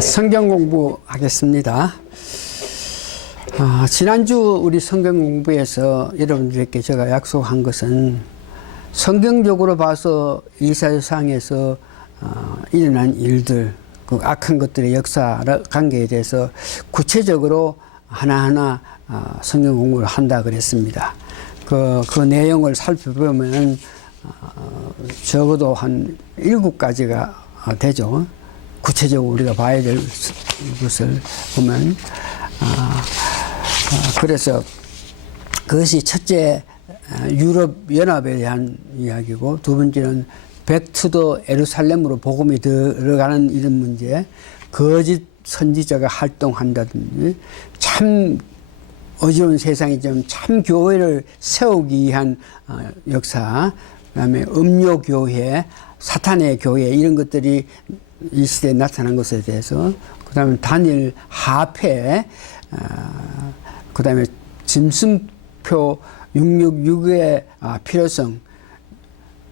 성경 공부하겠습니다. 지난주 우리 성경 공부에서 여러분들께 제가 약속한 것은 성경적으로 봐서 이사야상에서 일어난 일들, 그 악한 것들의 역사 관계에 대해서 구체적으로 하나하나 성경 공부를 한다 그랬습니다. 그 내용을 살펴보면 적어도 한 7가지가 되죠. 구체적으로 우리가 봐야 될 것을 보면 그래서 그것이 첫째 유럽 연합에 대한 이야기고, 두 번째는 백투더 에루살렘으로 복음이 들어가는 이런 문제, 거짓 선지자가 활동한다든지, 참 어지러운 세상이지만 참 교회를 세우기 위한 역사, 그다음에 음료 교회, 사탄의 교회, 이런 것들이 이 시대에 나타난 것에 대해서, 그 다음에 단일 화폐, 그 다음에 짐승표 666의 필요성,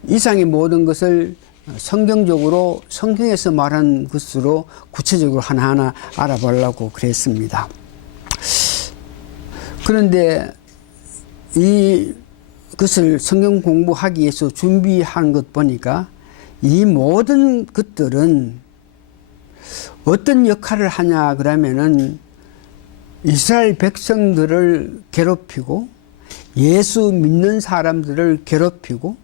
이상의 모든 것을 성경적으로, 성경에서 말한 것으로 구체적으로 하나하나 알아보려고 그랬습니다. 그런데 그것을 성경 공부하기 위해서 준비한 것 보니까 이 모든 것들은 어떤 역할을 하냐 그러면은 이스라엘 백성들을 괴롭히고 예수 믿는 사람들을 괴롭히고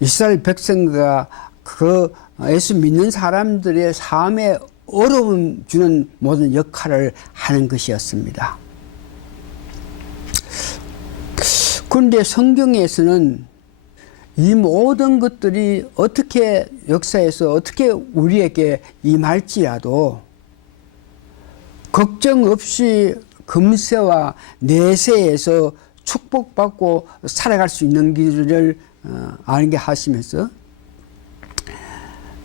이스라엘 백성과 그 예수 믿는 사람들의 삶에 어려움 주는 모든 역할을 하는 것이었습니다. 그런데 성경에서는 이 모든 것들이 어떻게 역사에서 어떻게 우리에게 임할지라도 걱정 없이 금세와 내세에서 축복받고 살아갈 수 있는 길을 알게 하시면서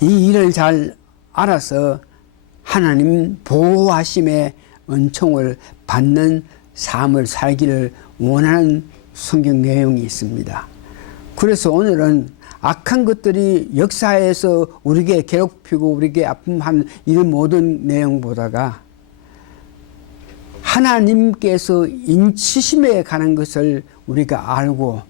이 일을 잘 알아서 하나님 보호하심의 은총을 받는 삶을 살기를 원하는 성경 내용이 있습니다. 그래서 오늘은 악한 것들이 역사에서 우리에게 괴롭히고 우리에게 아픔한 이런 모든 내용보다가 하나님께서 인치심에 관한 것을 우리가 알고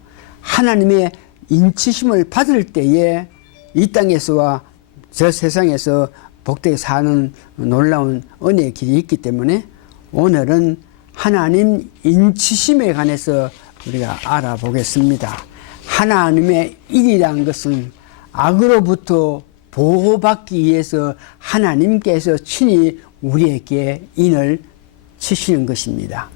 하나님의 인치심을 받을 때에 이 땅에서와 저 세상에서 복되게 사는 놀라운 은혜의 길이 있기 때문에 오늘은 하나님 인치심에 관해서 우리가 알아보겠습니다. 하나님의 인이라는 것은 악으로부터 보호받기 위해서 하나님께서 친히 우리에게 인을 치시는 것입니다.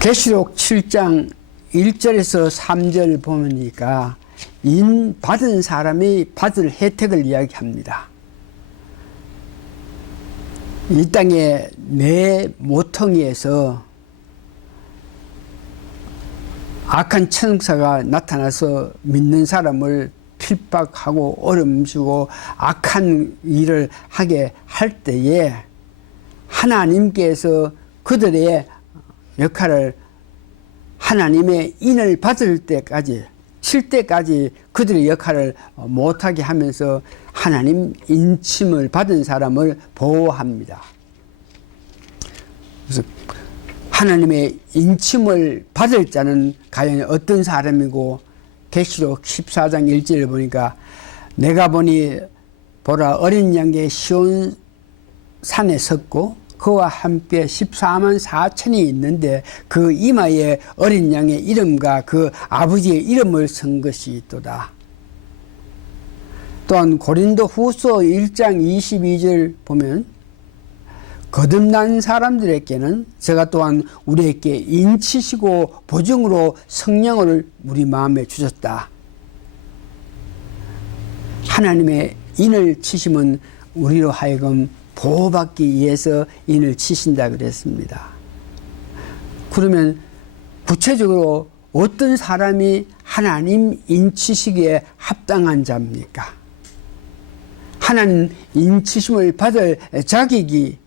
계시록 7장 1절에서 3절 보니까 인 받은 사람이 받을 혜택을 이야기합니다. 이 땅의 내 모퉁이에서 악한 천사가 나타나서 믿는 사람을 핍박하고 어려움 주고 악한 일을 하게 할 때에 하나님께서 그들의 역할을 하나님의 인을 받을 때까지, 칠 때까지 그들의 역할을 못하게 하면서 하나님 인침을 받은 사람을 보호합니다. 그래서 하나님의 인침을 받을 자는 과연 어떤 사람이고, 계시록 14장 1절을 보니까 내가 보니 보라 어린 양의 시온 산에 섰고 그와 함께 14만 4천이 있는데 그 이마에 어린 양의 이름과 그 아버지의 이름을 쓴 것이 있도다. 또한 고린도 후서 1장 22절 보면 거듭난 사람들에게는 제가 또한 우리에게 인치시고 보증으로 성령을 우리 마음에 주셨다. 하나님의 인을 치심은 우리로 하여금 보호받기 위해서 인을 치신다 그랬습니다. 그러면 구체적으로 어떤 사람이 하나님 인치시기에 합당한 자입니까? 하나님 인치심을 받을 자격이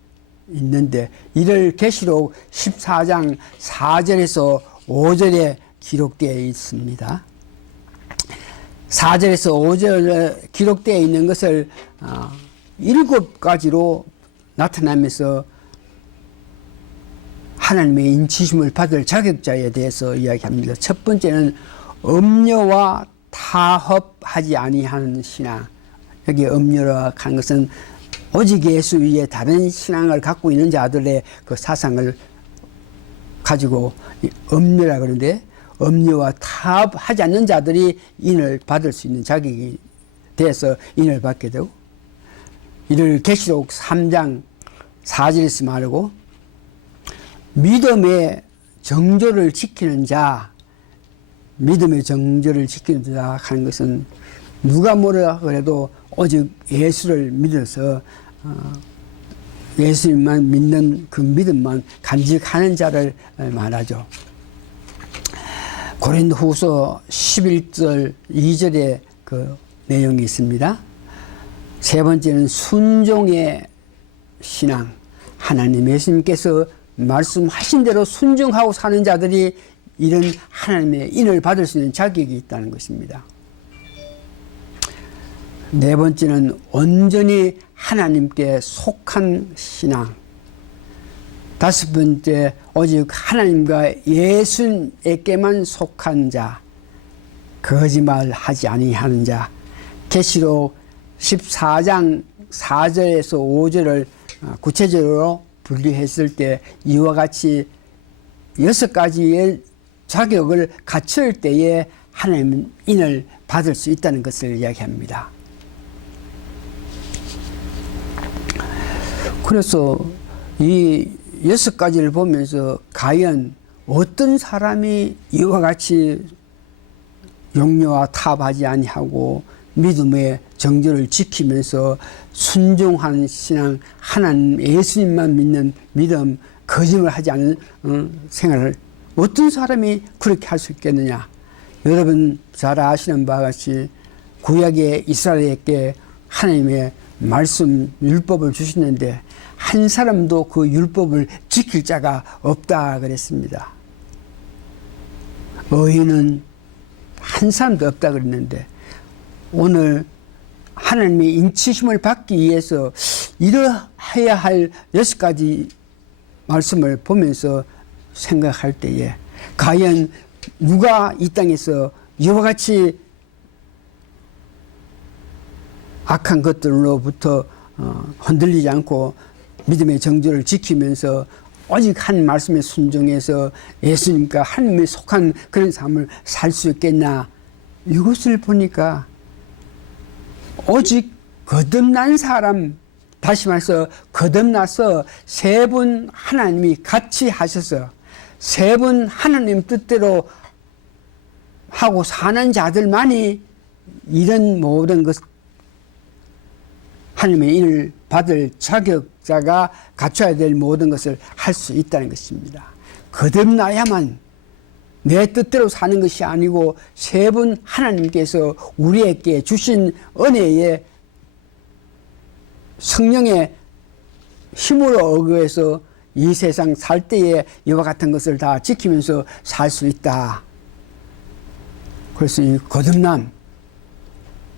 있는데 이를 계시록 14장 4절에서 5절에 기록되어 있습니다. 4절에서 5절에 기록되어 있는 것을 7가지로 나타나면서 하나님의 인치심을 받을 자격자에 대해서 이야기합니다. 첫 번째는 음료와 타협하지 아니하는 신앙. 여기 음료라 하는 것은 오직 예수 위에 다른 신앙을 갖고 있는 자들의 그 사상을 가지고 음료라 그러는데, 음료와 타협하지 않는 자들이 인을 받을 수 있는 자격이 돼서 인을 받게 되고, 이를 계시록 3장 4절에서 말하고, 믿음의 정조를 지키는 자, 믿음의 정조를 지키는 자 하는 것은 누가 뭐라 그래도 오직 예수를 믿어서 예수님만 믿는 그 믿음만 간직하는 자를 말하죠. 고린도후서 11절 2절에 그 내용이 있습니다. 세 번째는 순종의 신앙. 하나님 예수님께서 말씀하신 대로 순종하고 사는 자들이 이런 하나님의 인을 받을 수 있는 자격이 있다는 것입니다. 네 번째는 온전히 하나님께 속한 신앙. 다섯 번째, 오직 하나님과 예수님께만 속한 자, 거짓말하지 아니하는 자. 계시록 14장 4절에서 5절을 구체적으로 분리했을 때 이와 같이 6가지의 자격을 갖출 때에 하나님은 인을 받을 수 있다는 것을 이야기합니다. 그래서 이 6가지를 보면서 과연 어떤 사람이 이와 같이 용려와 타협하지 아니하고 믿음의 정조를 지키면서 순종하는 신앙, 하나님 예수님만 믿는 믿음, 거짓말하지 않는 생활을 어떤 사람이 그렇게 할 수 있겠느냐. 여러분 잘 아시는 바와 같이 구약의 이스라엘에게 하나님의 말씀 율법을 주시는데 한 사람도 그 율법을 지킬 자가 없다 그랬습니다. 의인은 한 사람도 없다 그랬는데, 오늘 하나님의 인치심을 받기 위해서 이러해야 할 6가지 말씀을 보면서 생각할 때에 과연 누가 이 땅에서 이와 같이 악한 것들로부터 흔들리지 않고 믿음의 정조를 지키면서 오직 한 말씀에 순종해서 예수님과 하나님에 속한 그런 삶을 살 수 있겠나. 이것을 보니까 오직 거듭난 사람, 다시 말해서 거듭나서 세 분 하나님이 같이 하셔서 세 분 하나님 뜻대로 하고 사는 자들만이 이런 모든 것, 하나님의 인을 받을 자격자가 갖춰야 될 모든 것을 할 수 있다는 것입니다. 거듭나야만 내 뜻대로 사는 것이 아니고 세 분 하나님께서 우리에게 주신 은혜의 성령의 힘으로 의거해서 이 세상 살 때에 이와 같은 것을 다 지키면서 살 수 있다. 그래서 이 거듭남,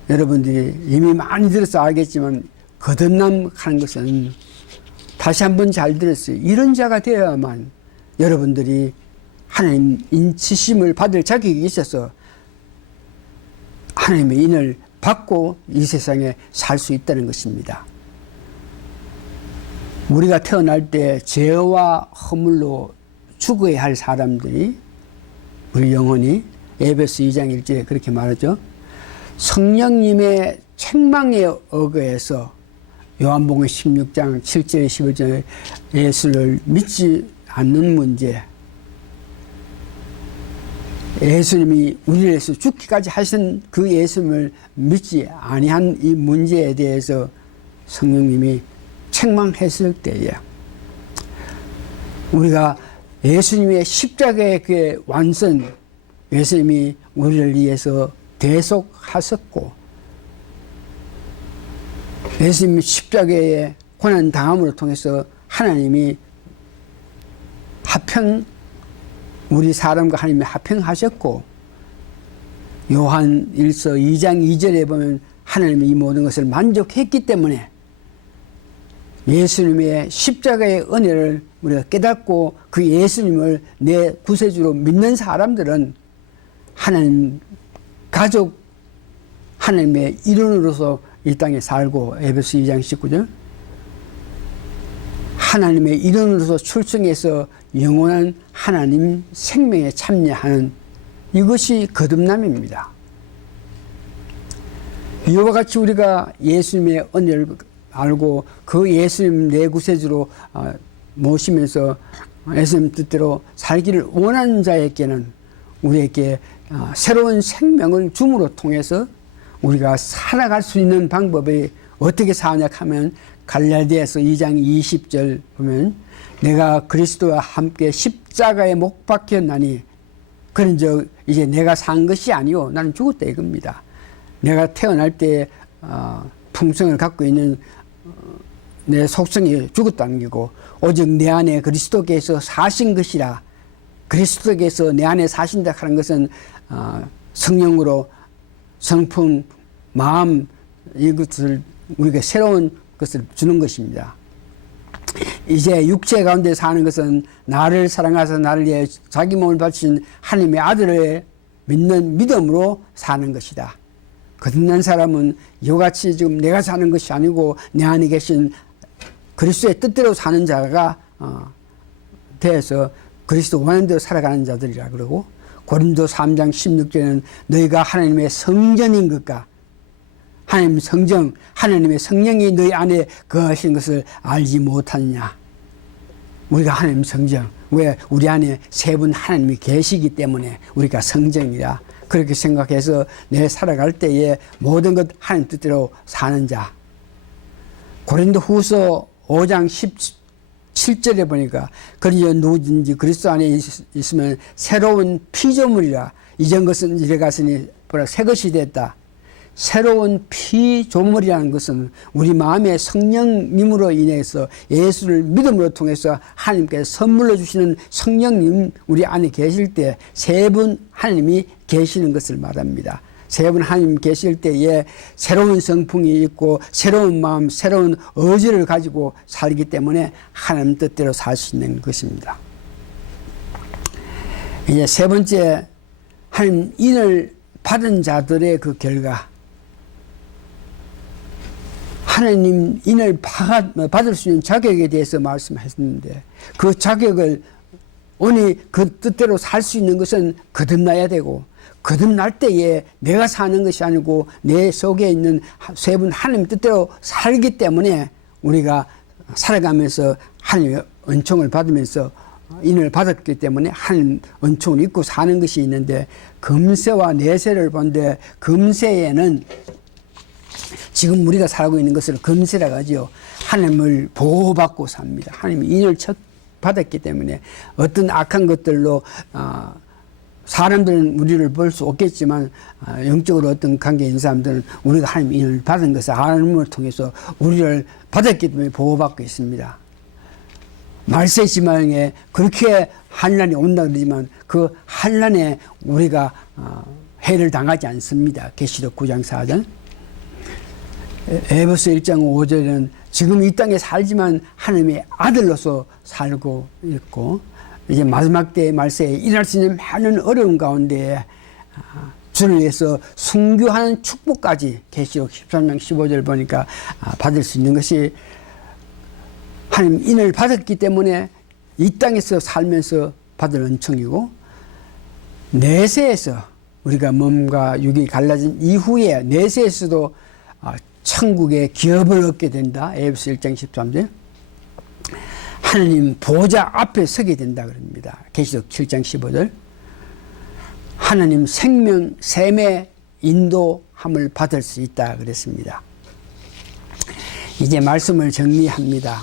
여러분들이 이미 많이 들어서 알겠지만 거듭남 하는 것은 다시 한번 잘 들었어요. 이런 자가 되어야만 여러분들이 하나님 인치심을 받을 자격이 있어서 하나님의 인을 받고 이 세상에 살 수 있다는 것입니다. 우리가 태어날 때 죄와 허물로 죽어야 할 사람들이, 우리 영혼이 에베소 2장 1절에 그렇게 말하죠. 성령님의 책망에 의거해서 요한복음 16장 7절 11절에 예수를 믿지 않는 문제, 예수님이 우리를 위해서 죽기까지 하신 그 예수님을 믿지 아니한 이 문제에 대해서 성령님이 책망했을 때에 우리가 예수님의 십자가의 그 완성, 예수님이 우리를 위해서 대속하셨고 예수님 십자가의 고난 당함을 통해서 하나님이 우리 사람과 하나님이 합평하셨고, 요한 1서 2장 2절에 보면 하나님이 이 모든 것을 만족했기 때문에 예수님의 십자가의 은혜를 우리가 깨닫고 그 예수님을 내 구세주로 믿는 사람들은 하나님 가족, 하나님의 일원으로서 이 땅에 살고, 에베소 2장 19절, 하나님의 일원으로서 출생해서 영원한 하나님 생명에 참여하는 이것이 거듭남입니다. 이와 같이 우리가 예수님의 은혜를 알고 그 예수님 내 구세주로 모시면서 예수님 뜻대로 살기를 원하는 자에게는 우리에게 새로운 생명을 줌으로 통해서 우리가 살아갈 수 있는 방법이 어떻게 사냐 하면 갈라디아서 2장 20절 보면 내가 그리스도와 함께 십자가에 못 박혔나니 그런즉 이제 내가 산 것이 아니요 나는 죽었다 이겁니다. 내가 태어날 때 품성을 갖고 있는 내 속성이 죽었다는 거고 오직 내 안에 그리스도께서 사신 것이라. 그리스도께서 내 안에 사신다 하는 것은 성령으로 성품, 마음 이것을 우리가 새로운 것을 주는 것입니다. 이제 육체 가운데 사는 것은 나를 사랑하사 나를 위해 자기 몸을 바친 하나님의 아들을 믿는 믿음으로 사는 것이다. 거듭난 사람은 이같이 지금 내가 사는 것이 아니고 내 안에 계신 그리스도의 뜻대로 사는 자가 되어서 그리스도 원하는 대로 살아가는 자들이라 그러고, 고린도 3장 16절에는 너희가 하나님의 성전인 것과 하나님 성정, 하나님의 성령이 너희 안에 거하신 것을 알지 못하느냐. 우리가 하나님 성정, 왜? 우리 안에 세 분 하나님이 계시기 때문에 우리가 성정이라. 그렇게 생각해서 내 살아갈 때에 모든 것 하나님 뜻대로 사는 자. 고린도 후서 5장 17절에 보니까 그러니 누구든지 그리스도 안에 있으면 새로운 피조물이라. 이전 것은 이래갔으니 보라 새 것이 됐다. 새로운 피조물이라는 것은 우리 마음의 성령님으로 인해서 예수를 믿음으로 통해서 하나님께서 선물로 주시는 성령님 우리 안에 계실 때 세 분 하나님이 계시는 것을 말합니다. 세 분 하나님 계실 때에 새로운 성품이 있고 새로운 마음, 새로운 의지를 가지고 살기 때문에 하나님 뜻대로 살 수 있는 것입니다. 이제 세 번째, 하나님 인을 받은 자들의 그 결과, 하나님 인을 받을 수 있는 자격에 대해서 말씀하셨는데, 그 자격을 오니 그 뜻대로 살 수 있는 것은 거듭나야 되고, 거듭날 때에 내가 사는 것이 아니고 내 속에 있는 세 분 하나님 뜻대로 살기 때문에 우리가 살아가면서 하나님의 은총을 받으면서 인을 받았기 때문에 하나님 은총을 입고 사는 것이 있는데, 금세와 내세를 본데 금세에는 지금 우리가 살고 있는 것을 금세라고 하죠. 하나님을 보호받고 삽니다. 하나님이 인을 받았기 때문에 어떤 악한 것들로 사람들은 우리를 볼 수 없겠지만 영적으로 어떤 관계에 있는 사람들은 우리가 하나님 인을 받은 것을 하나님을 통해서 우리를 받았기 때문에 보호받고 있습니다. 말세 지망에 그렇게 환난이 온다 그러지만 그 환난에 우리가 해를 당하지 않습니다. 계시록 9장 4절. 에베소 1장 5절에는 지금 이 땅에 살지만 하나님의 아들로서 살고 있고, 이제 마지막 때의 말세에 일어날 수 있는 많은 어려움 가운데 주를 위해서 순교하는 축복까지 계시록 13장 15절 보니까 받을 수 있는 것이 하나님 인을 받았기 때문에 이 땅에서 살면서 받을 은총이고, 내세에서 우리가 몸과 육이 갈라진 이후에 내세에서도 천국의 기업을 얻게 된다. 에베소 1장 13절. 하나님 보좌 앞에 서게 된다 그럽니다. 계시록 7장 15절. 하나님 생명 샘의 인도함을 받을 수 있다 그랬습니다. 이제 말씀을 정리합니다.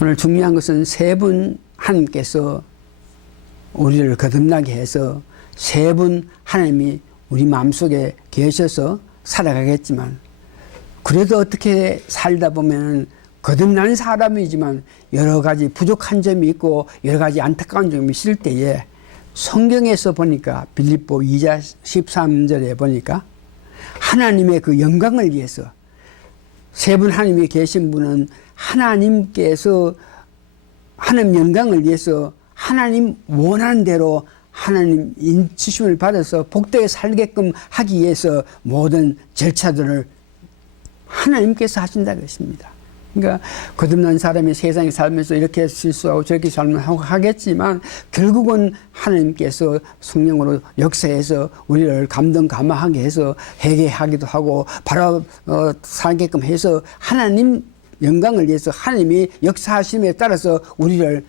오늘 중요한 것은 세 분 하나님께서 우리를 거듭나게 해서 세 분 하나님이 우리 마음속에 계셔서 살아가겠지만, 그래도 어떻게 살다 보면 거듭난 사람이지만 여러 가지 부족한 점이 있고 여러 가지 안타까운 점이 있을 때에 성경에서 보니까 빌립보 2장 13절에 보니까 하나님의 그 영광을 위해서 세 분 하나님이 계신 분은 하나님께서 하나님 영광을 위해서 하나님 원하는 대로 하나님 인치심을 받아서 복되게 살게끔 하기 위해서 모든 절차들을 하나님께서 하신다 그랬습니다. 그러니까 거듭난 사람이 세상에 살면서 이렇게 실수하고 저렇게 살면 하겠지만 결국은 하나님께서 성령으로 역사해서 우리를 감동 감화하게 해서 회개하기도 하고 바로 살게끔 해서 하나님 영광을 위해서 하나님이 역사하심에 따라서 우리를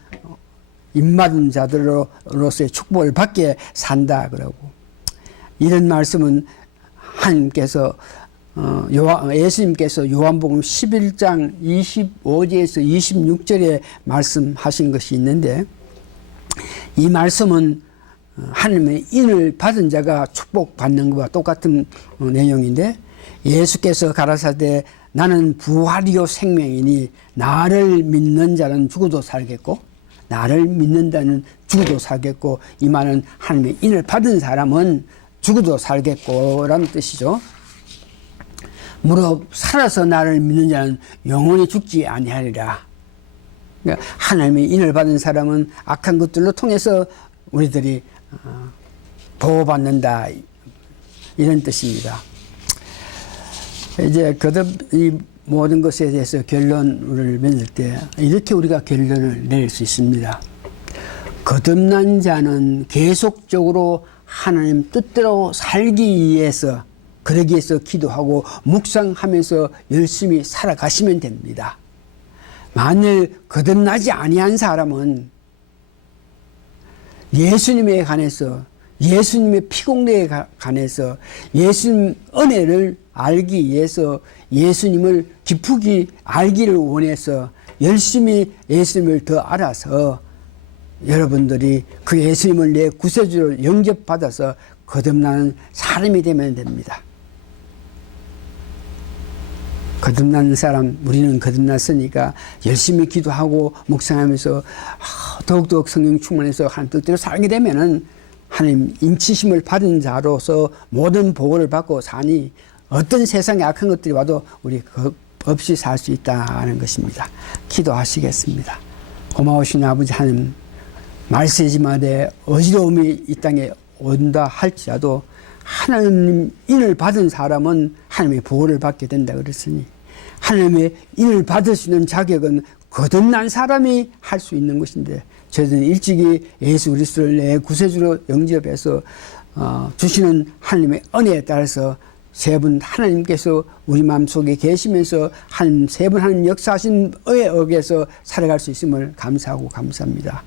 입맞은 자들로서의 축복을 받게 산다 그러고, 이런 말씀은 하나님께서 예수님께서 요한복음 11장 25절에서 26절에 말씀하신 것이 있는데, 이 말씀은 하나님의 인을 받은 자가 축복받는 것과 똑같은 내용인데, 예수께서 가라사대 나는 부활이요 생명이니 나를 믿는 자는 죽어도 살겠고 나를 믿는다는 죽어도 살겠고, 이 말은 하나님의 인을 받은 사람은 죽어도 살겠고 라는 뜻이죠. 무릇 살아서 나를 믿는 자는 영원히 죽지 아니하리라. 그러니까 하나님의 인을 받은 사람은 악한 것들로 통해서 우리들이 보호받는다, 이런 뜻입니다. 이제 거듭 이 모든 것에 대해서 결론을 맺을 때 이렇게 우리가 결론을 내릴 수 있습니다. 거듭난 자는 계속적으로 하나님 뜻대로 살기 위해서, 그러기 위해서 기도하고 묵상하면서 열심히 살아가시면 됩니다. 만일 거듭나지 아니한 사람은 예수님에 관해서, 예수님의 피공로에 관해서, 예수님 은혜를 알기 위해서, 예수님을 깊이 알기를 원해서 열심히 예수님을 더 알아서 여러분들이 그 예수님을 내 구세주로 영접받아서 거듭나는 사람이 되면 됩니다. 거듭난 사람, 우리는 거듭났으니까 열심히 기도하고 묵상하면서 더욱더욱 성령 충만해서 하나님 뜻대로 살게 되면은 하나님 인치심을 받은 자로서 모든 보호를 받고 사니 어떤 세상에 악한 것들이 와도 우리 없이 살 수 있다는 것입니다. 기도하시겠습니다. 고마우신 아버지 하나님, 말세지마다 어지러움이 이 땅에 온다 할지라도 하나님 인을 받은 사람은 하나님의 보호를 받게 된다 그랬으니, 하나님의 인을 받을 수 있는 자격은 거듭난 사람이 할 수 있는 것인데, 저희들은 일찍이 예수 그리스도를 내 구세주로 영접해서 주시는 하나님의 은혜에 따라서 세 분 하나님께서 우리 마음속에 계시면서 하나님 세 분 하나님 역사하신 은혜에 의해서 살아갈 수 있음을 감사하고 감사합니다.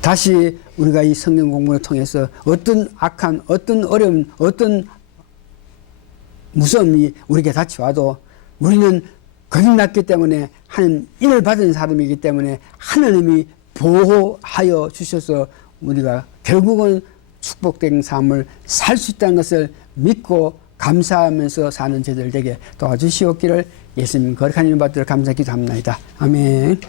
다시 우리가 이 성경 공부를 통해서 어떤 악한, 어떤 어려움, 어떤 무서움이 우리에게 닥쳐와도 우리는 거듭났기 때문에 하나님 인을 받은 사람이기 때문에 하나님이 보호하여 주셔서 우리가 결국은 축복된 삶을 살 수 있다는 것을 믿고 감사하면서 사는 저희들 되게 도와주시옵기를 예수님 거룩한 이름 받들어 감사 기도합니다. 아멘.